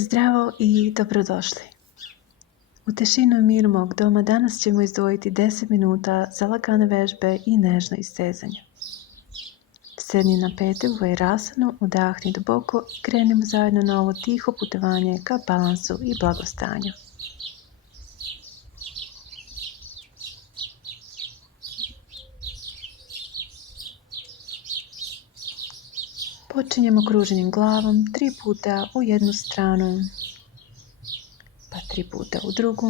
Zdravo i dobrodošli. U tišinu i miru mog doma danas ćemo izdvojiti 10 minuta za lagane vežbe i nežno istezanje. Sedni na pete u Vajrasanu, udahni duboko i krenimo zajedno na ovo tiho putovanje ka balansu i blagostanju. Počinjemo kruženjem glavom 3 puta u jednu stranu, pa 3 puta u drugu.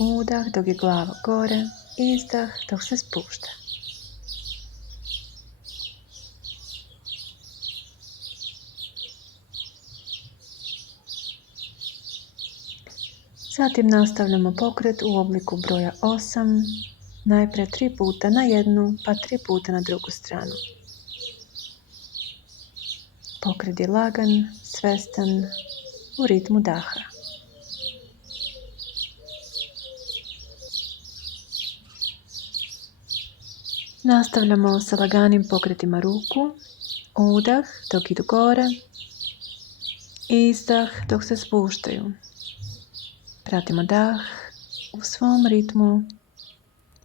Udah dok je glava gore, izdah dok se spušta. Zatim nastavljamo pokret u obliku broja 8, najprije 3 puta na jednu, pa 3 puta na drugu stranu. Pokret je lagan, svestan, u ritmu daha. Nastavljamo sa laganim pokretima ruku, udah dok idu gore, izdah dok se spuštaju. Pratimo dah u svom ritmu,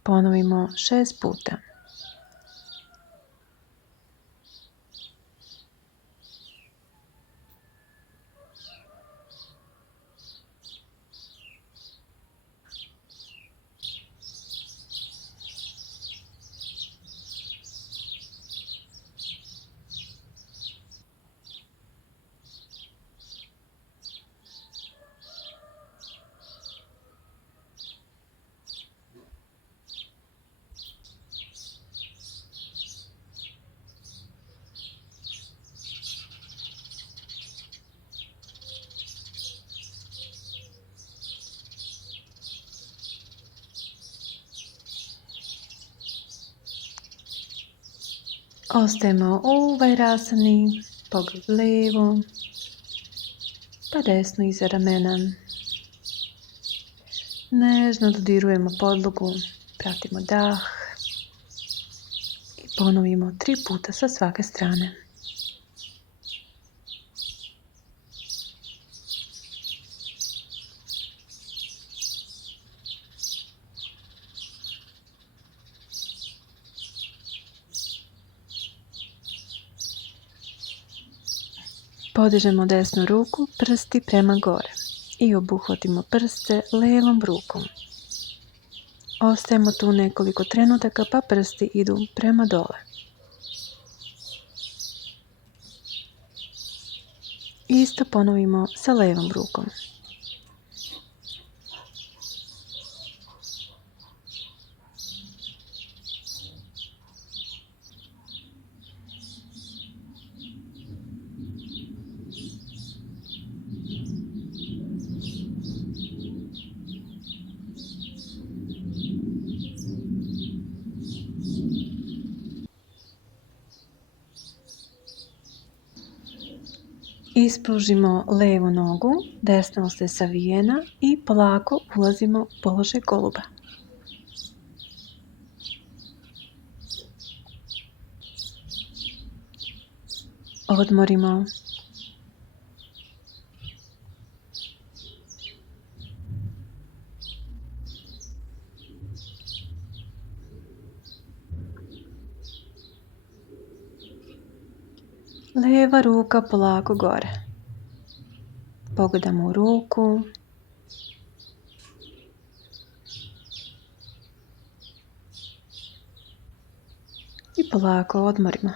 ponovimo 6 puta. Ostajemo u Vajrasani, pogled lijevo, pa desno iza ramena. Nežno dodirujemo podlogu, pratimo dah i ponovimo 3 puta sa svake strane. Podižemo desnu ruku, prsti prema gore i obuhvatimo prste lijevom rukom. Ostajemo tu nekoliko trenutaka pa prsti idu prema dole. Isto ponovimo sa lijevom rukom. Ispružimo lijevu nogu, desna ostaje savijena i polako ulazimo u položaj goluba. Odmorimo. Lijeva ruka polako gore. Pogledamo u ruku. I polako odmorimo.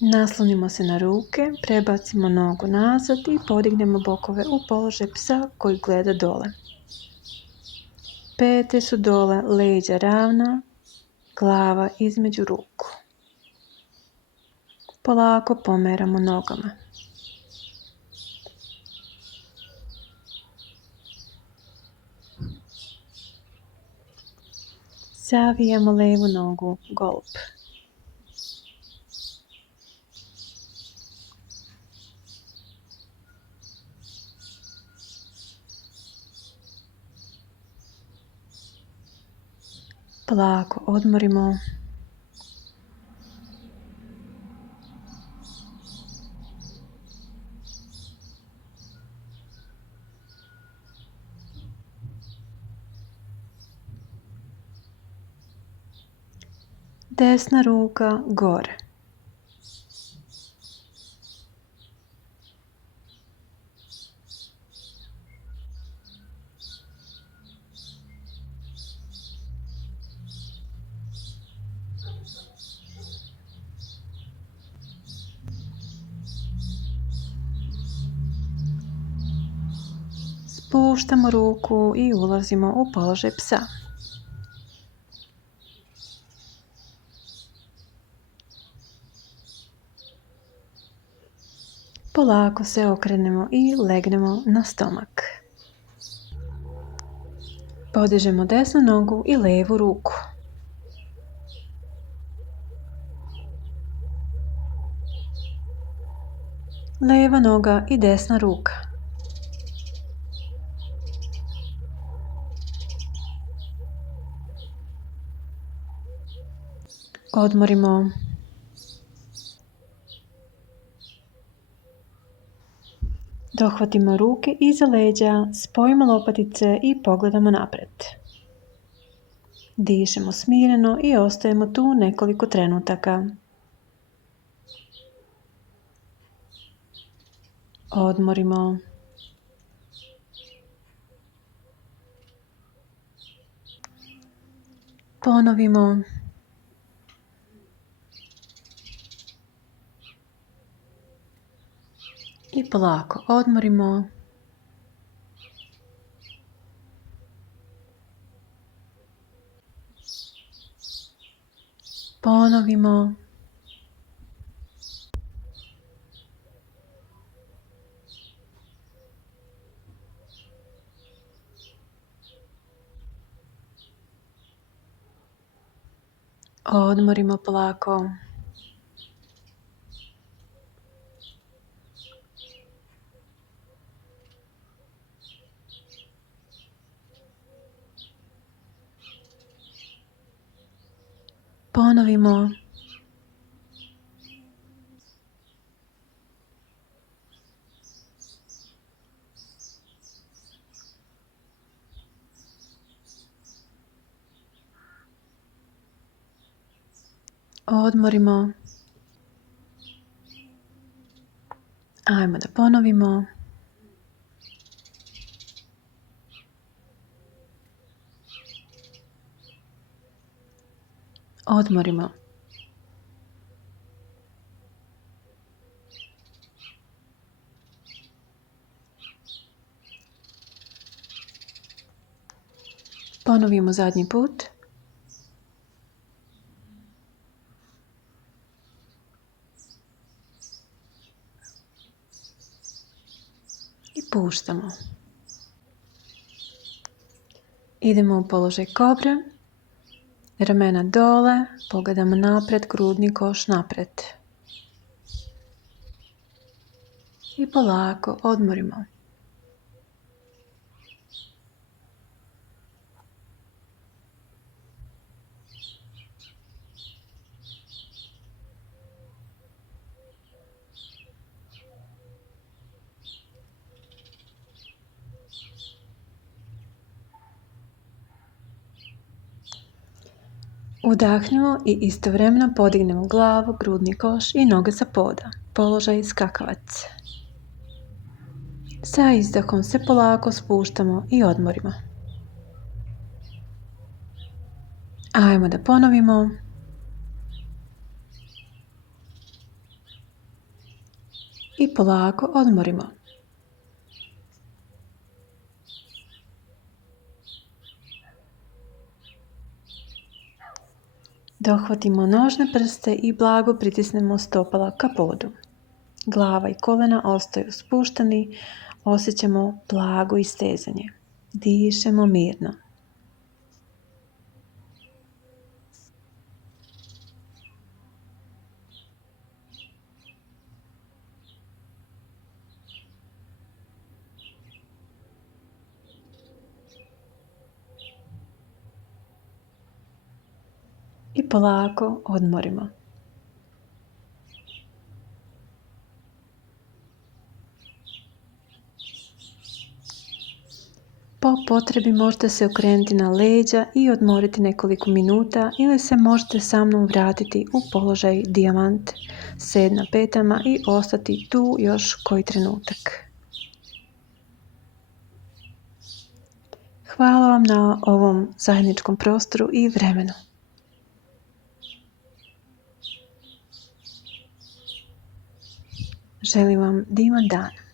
Naslonimo se na ruke, prebacimo nogu nazad i podignemo bokove u položaj psa koji gleda dole. Pete su dole, leđa ravna, glava između ruku. Polako pomeramo nogama. Savijamo lijevu nogu, golub. Polako odmorimo. Desna ruka gore. Spuštamo ruku i ulazimo u položaj psa. Polako se okrenemo i legnemo na stomak. Podižemo desnu nogu i levu ruku. Leva noga i desna ruka. Odmorimo. Dohvatimo ruke iza leđa, spojimo lopatice i pogledamo naprijed. Dišemo smireno i ostajemo tu nekoliko trenutaka. Odmorimo. Ponovimo. I polako odmorimo. Ponovimo. Odmorimo polako. Ponovimo. Odmorimo. Ajmo da ponovimo. Odmorimo. Ponovimo zadnji put. I puštamo. Idemo u položaj kobre. Ramena dole, pogledamo naprijed, grudni koš naprijed. I polako odmorimo. Udahnemo i istovremeno podignemo glavu, grudni koš i noge sa poda. Položaj skakavac. Sa izdahom se polako spuštamo i odmorimo. Ajmo da ponovimo. I polako odmorimo. Dohvatimo nožne prste i blago pritisnemo stopala ka podu. Glava i kolena ostaju spušteni, osjećamo blago istezanje. Dišemo mirno. i polako odmorimo. Po potrebi možete se okrenuti na leđa i odmoriti nekoliko minuta ili se možete sa mnom vratiti u položaj dijamant, sed na petama i ostati tu još koji trenutak. Hvala vam na ovom zajedničkom prostoru i vremenu. Želim vam divan dan.